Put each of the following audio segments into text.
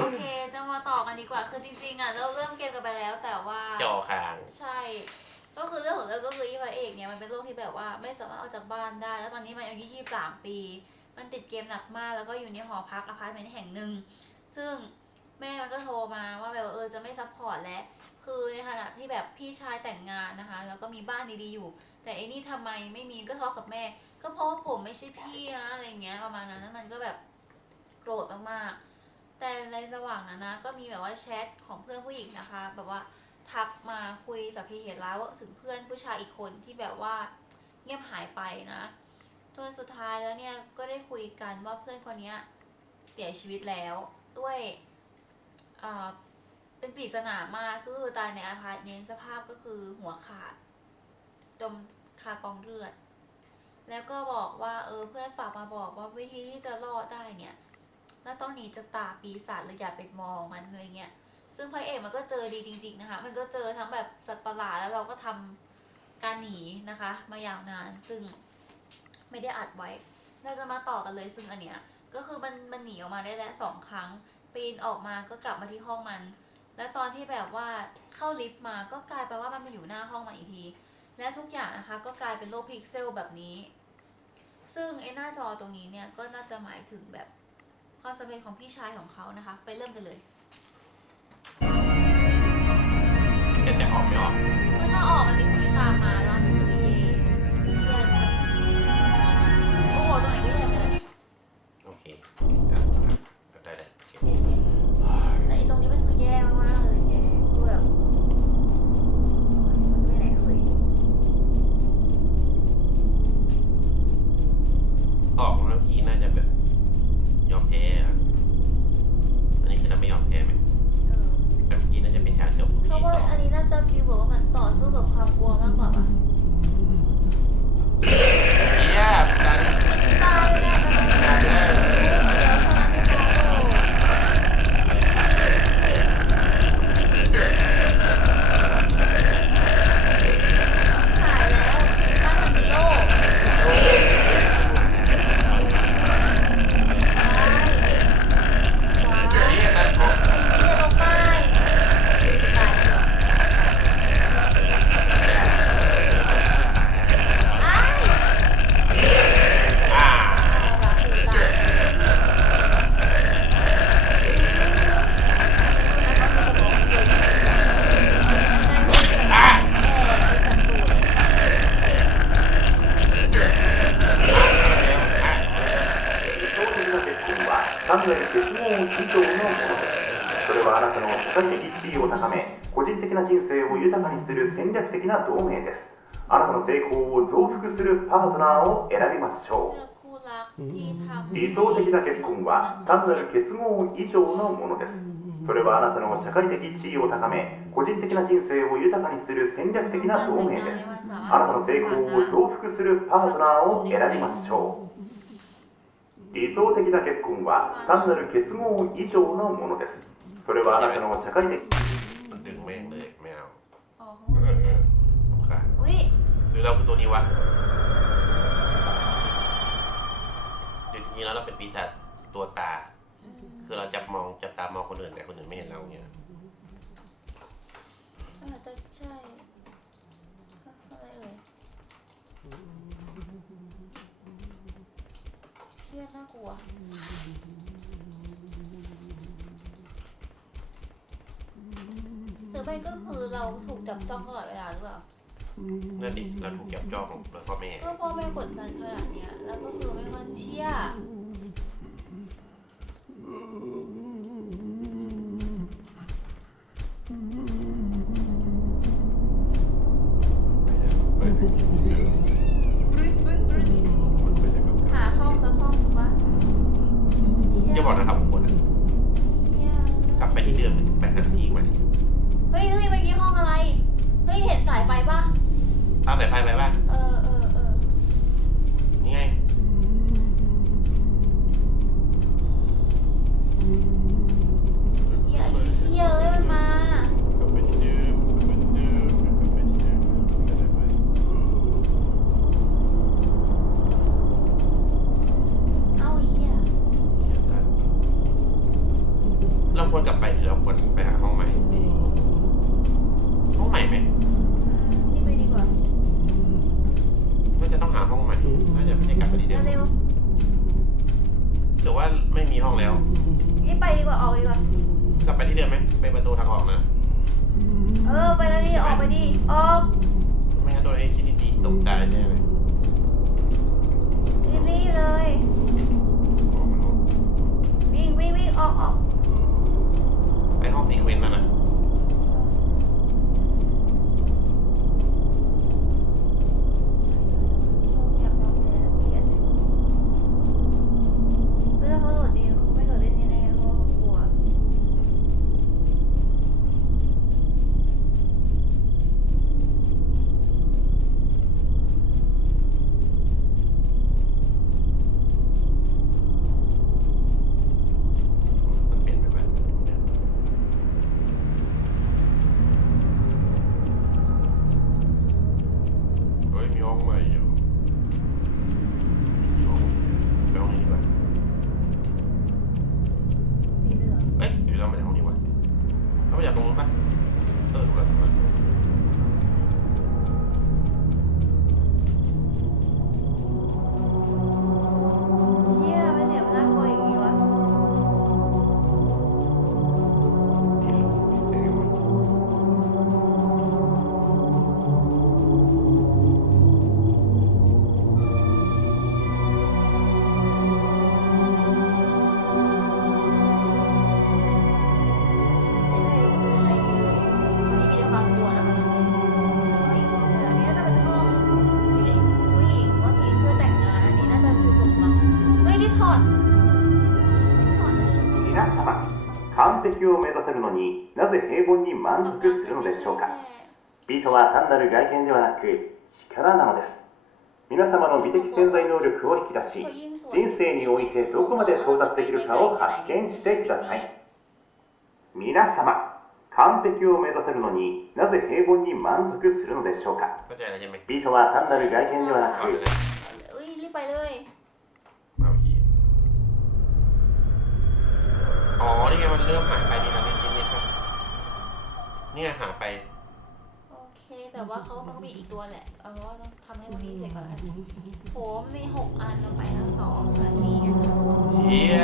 โอเค จะมาต่อกันดีกว่า คือจริงๆอะเราเริ่มเกมกันไปแล้ว แต่ว่าจอค้าง ใช่ ก็คือเรื่องของเรื่องก็คืออีพระเอกเนี่ยมันเป็นโรคที่แบบว่าไม่สามารถออกจากบ้านได้ แล้วตอนนี้มันอายุ23ปี มันติดเกมหนักมาก แล้วก็อยู่ในหอพักอพาร์ตเมนต์แห่งหนึ่ง ซึ่งแม่มันก็โทรมาว่าแบบว่าเออจะไม่ซัพพอร์ตแล้ว คือในขณะที่แบบพี่ชายแต่งงานนะคะ แล้วก็มีบ้านดีๆอยู่ แต่ไอ้นี่ทำไมไม่มีก็ทะเลาะกับแม่ ก็เพราะว่าผมไม่ใช่พี่นะอะไรเงี้ยประมาณนั้นแล้วมันก็แบบโกรธมากๆ แต่ในระหว่างนั้นนะก็มีแบบว่าแชทของเพื่อนผู้หญิงนะคะ แบบว่าทักมาคุยสัพเพเหตุร้ายว่าถึงเพื่อนผู้ชายอีกคนที่แบบว่าเงียบหายไปนะจนสุดท้ายแล้วเนี่ยก็ได้คุยกันว่าเพื่อนคนนี้เสียชีวิตแล้วด้วยอ่าเป็นปริศนามากก็คือตายในอพาร์ตเมนต์สภาพก็คือหัวขาดจมคากองเลือด แล้วก็บอกว่าเออเพื่อนฝากมาบอกว่าวิธีที่จะรอดได้เนี่ย แล้วต้องนี้จากตาปีศาจหรืออย่าไปมองมันอะไรเงี้ย ซึ่งพระเอกมันก็เจอดีจริง ๆนะคะ มันก็เจอทั้งแบบสัตว์ประหลาดแล้วเราก็ทำการหนีนะคะ มายาวนานซึ่งไม่ได้อัดไว้ เราจะมาต่อกันเลยซึ่งอันเนี้ยก็คือมันมันหนีออกมาได้แล้วสองครั้ง ปีนออกมาก็กลับมาที่ห้องมัน และตอนที่แบบว่าเข้าลิฟต์มาก็กลายเป็นว่ามันมาอยู่หน้าห้องมันอีกที และทุกอย่างนะคะก็กลายเป็นโลกพิกเซลแบบนี้ ซึ่งไอ้หน้าจอตรงนี้เนี่ยก็น่าจะหมายถึงแบบ ความสำเร็จของพี่ชายของเขานะคะ ไปเริ่มกันเลยแต่จะออกไม่ออกก็ถ้าออก る激変以上のものですそれはあなたの社会的地位を高め個人的な人生を豊かにする戦略的な同盟です。あなたの成功を増幅するパートナーを選びましょう。理想的な結婚は単なる結合以上のものです。それはあなたの社会的地位を高め個人的な人生を豊かにする戦略的な同盟です。あなたの成功を増幅するパートナーを選びましょう。理想的な結婚は単なる結合以上のものですそれはあなたの社会的 มันดึงแม่งเลยไม่เอา อ๋อ เออเออรำคาญ อุ้ย หรือเราคือตัวนี้วะหรือจริงๆแล้วเราเป็นปีศาจตัวตา คือเราจะมองจับตามองคนอื่นแต่คนอื่นไม่เห็นเราเงี้ย เชื่อน่ากลัว หรือมันก็คือเราถูกจับจ้องตลอดเวลาหรือเปล่า นั่นดิเราถูกจับจ้องโดยพ่อแม่ ก็พ่อแม่กดดันขนาดเนี้ย แล้วก็คือไม่ว่าเชื่อ 皆様完璧を目指せるのになぜ平凡に満足するのでしょうか？美とは単なる外見ではなく力なのです。皆様の美的潜在能力を引き出し人生においてどこまで到達できるかを発見してください。皆様完璧を目指せるのになぜ平凡に満足するのでしょうか？美とは単なる外見ではなく อ๋อ นี่ไงมันเริ่มหายไปนี่นะนิดนิดนิดครับเนี่ยหายไป โอเค แต่ว่าเขาต้องมีอีกตัวแหละ เอาว่าต้องทำให้ตรงนี้เสร็จก่อนแกันโหมมีหกอันเราไปแล้วสองอันนี้ เฮีย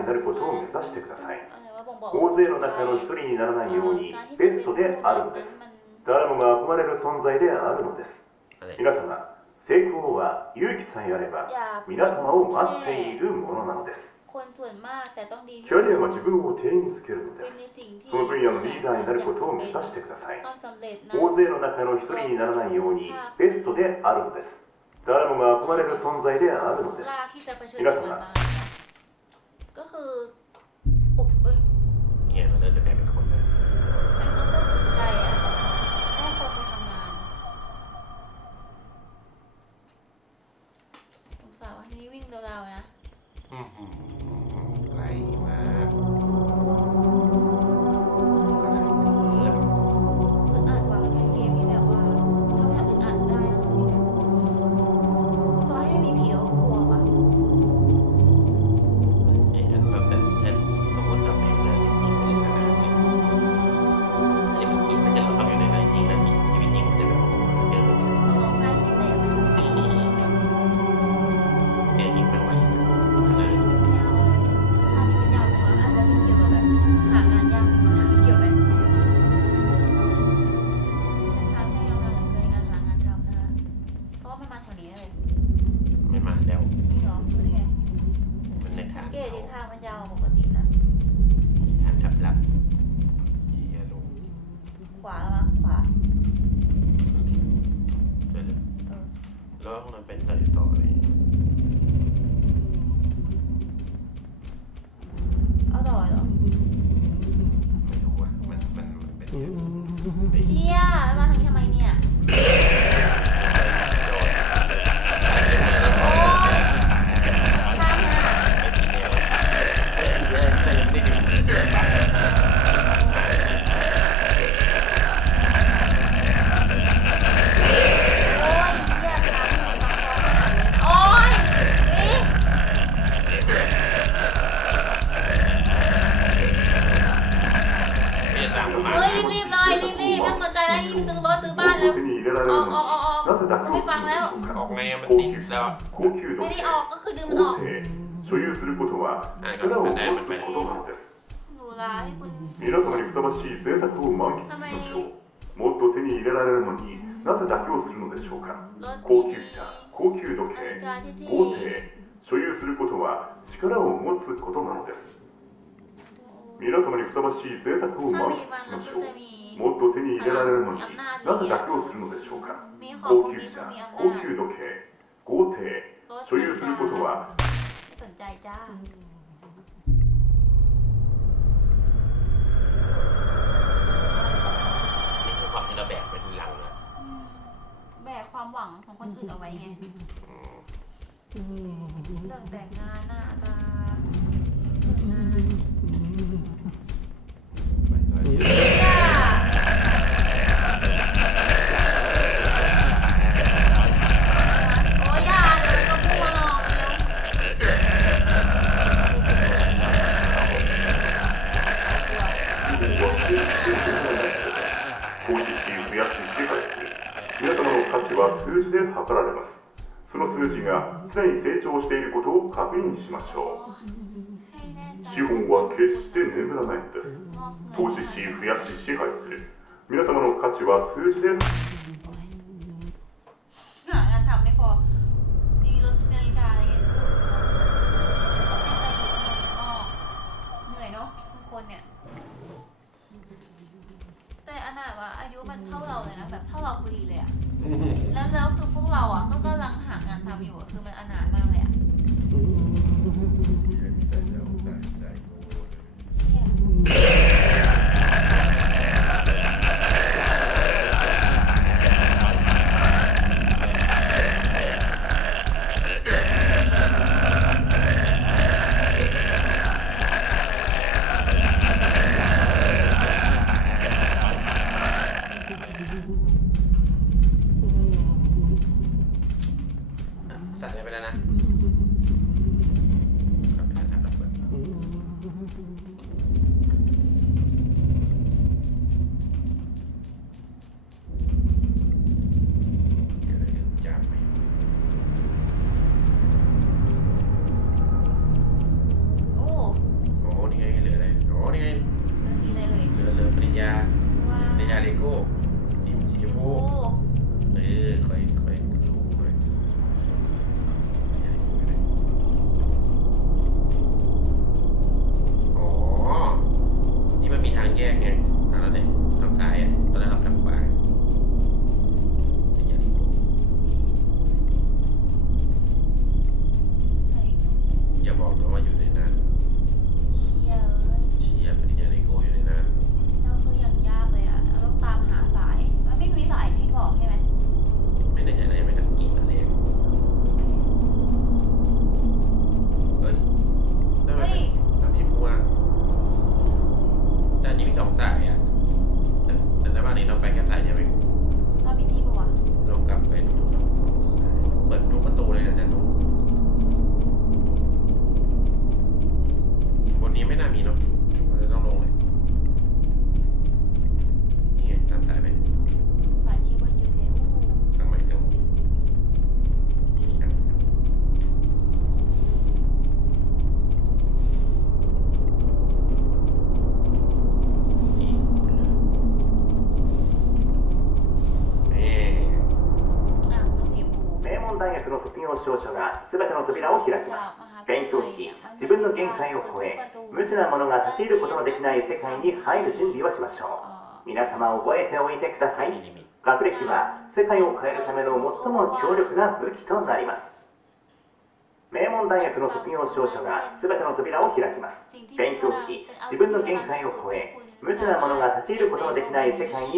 になることを目指してください大勢の中の一人にならないようにベストであるのです。誰もが憧れる存在であるのです。皆様成功は勇気さえあれば皆様を待っているものなのです。คนキャリアは自分を定にづけるのです。その分野のリーダーになることを目指してください。大勢の中の一人にならないようにベストであるのです。誰もが憧れる存在であるのです。皆様。 ก็คืออุบเอเนี่ยมันเริ่มจะกเป็นคนแล้วเป็ก็ภูมิใจอะแด้คนไปทำงานสงสารว่าทีนี้วิ่งเร็วๆนะ อือืม なのでねมันเป็皆様にふさわしい贅沢を満喫しましょう。もっと手に入れられるのになぜ妥協するのでしょうか。高級車高級時計豪邸。所有することは力を持つことなのです。皆様にふさわしい贅沢を満喫しましょう。もっと手に入れられるのになぜ妥協するのでしょうか。高級車高級時計豪邸。所有することは ความหวังของคนอื่นเอาไว้ไงเรื่องแต่งงานหน้าตาเรื่องงาน で測られます。その数値が常に成長していることを確認しましょう。資本は決して眠らないんです。投資し増やし支配する。皆様の価値は数字で นาดว่าอายุมันเท่าเราเลยนะแบบเท่าเราพอดีเลยอะแล้วแล้วคือพวกเราอะก็กำลังหางานทำอยู่อะคือมันอนาถมากเลยอะ しない世界に入る準備をしましょう。皆様覚えておいてください。学歴は世界を変えるための最も強力な武器となります。名門大学の卒業証書が全ての扉を開きます。勉強し自分の限界を超え無知な者が立ち入ることのできない世界に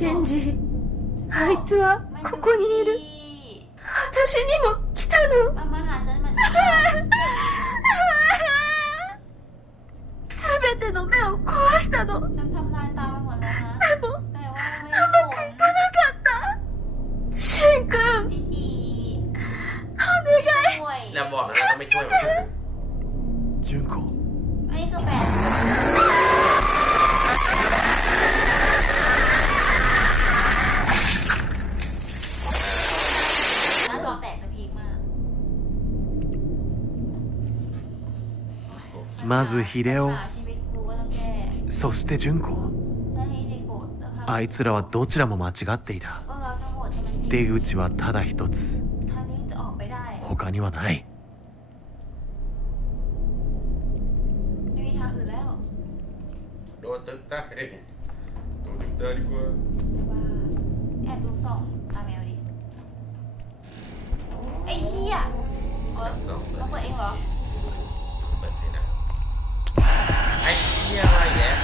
シンジ。あいつはここにいる。私にも来たの。全ての目を壊したの。でもうまくいかなかった。シン君。お願い。แล้ว まず秀夫そして純子。あいつらはどちらも間違っていた。出口はただ一つ。他にはない。ไอ้เหี้ ไอ้เหี้ยอะไรเนี่ย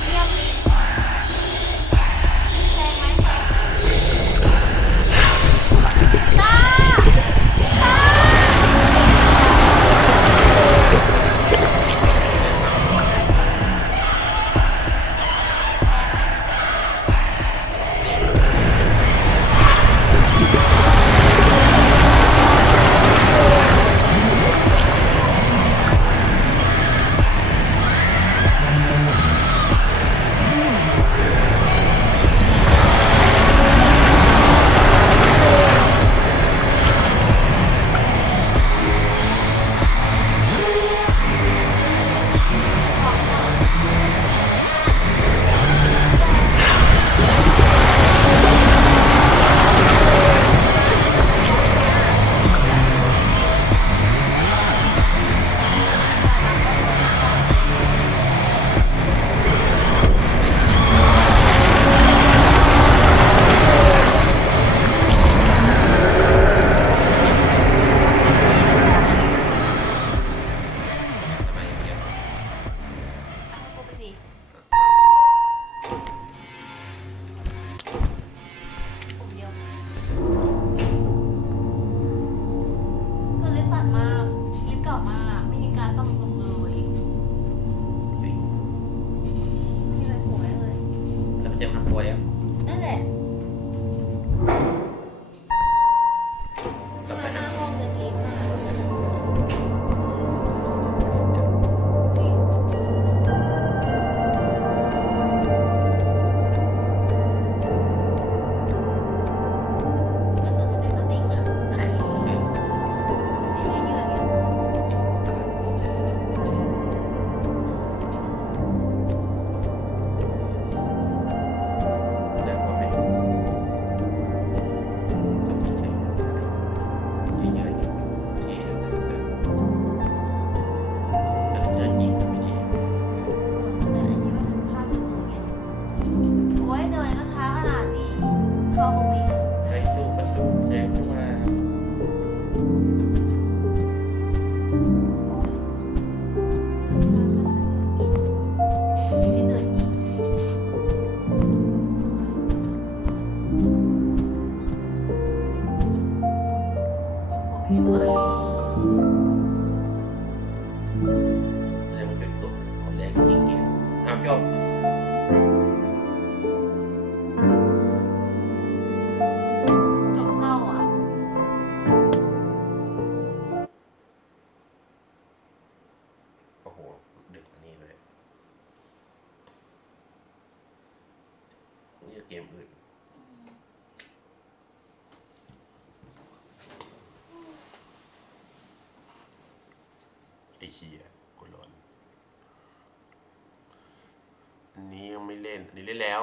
เล่นอันนี้เล่นแล้ว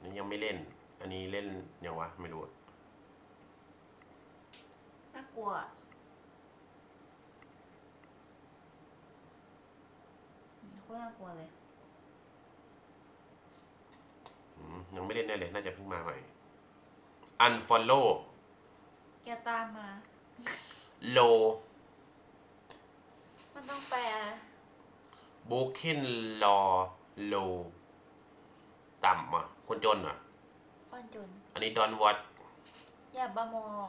อันนี้ยังไม่เล่น อันนี้เล่นยังวะไม่รู้อะน่ากลัวอะอืมโคตรน่ากลัวเลยอืมยังไม่เล่นแน่เลย น่าจะเพิ่งมาใหม่ unfollow แกตามมา low มันต้องแปล broken law low ต่ำอะคนจนอะป้อนจนอันนี้ don't watch อย่าบามอง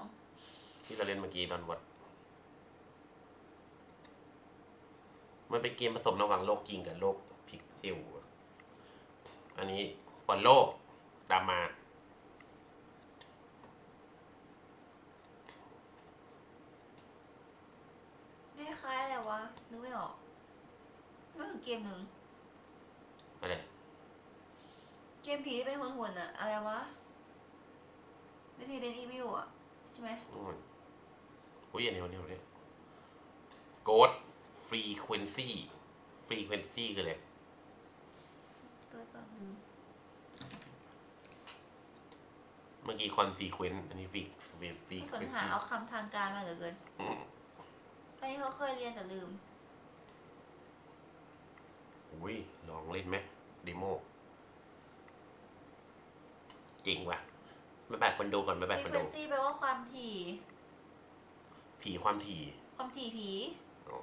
ที่เราเล่นเมื่อกี้ don't watch มันเป็นเกมผสมระหว่างโลกจริงกับโลกพิกเซลอะอันนี้ follow ตามมานี่คล้ายอะไรวะนึกไม่ออกมันคือเกมหนึ่งอะไร เกมผีที่เป็นคนหุ่นๆอะอะไรวะ Resident Evil อะใช่ไหมอืมอุ้ยอันนี้อันนี้อันนี้ ghost frequency frequency คืออะไรตัวก่อนลืมเมื่อกี้ consequence อันนี้ fre- fre- สน frequency หาเอาคำทางการมาเหลือเกินอืมอันนี้เขาเคยเรียนแต่ลืม อุ้ยลองเล่นไหมเดโม จริงวะไม่แบบคนดูก่อนไม่แบบคนดู frequency แปลว่าความถี่ ผีความถี่ ความถี่ผี อ๋อ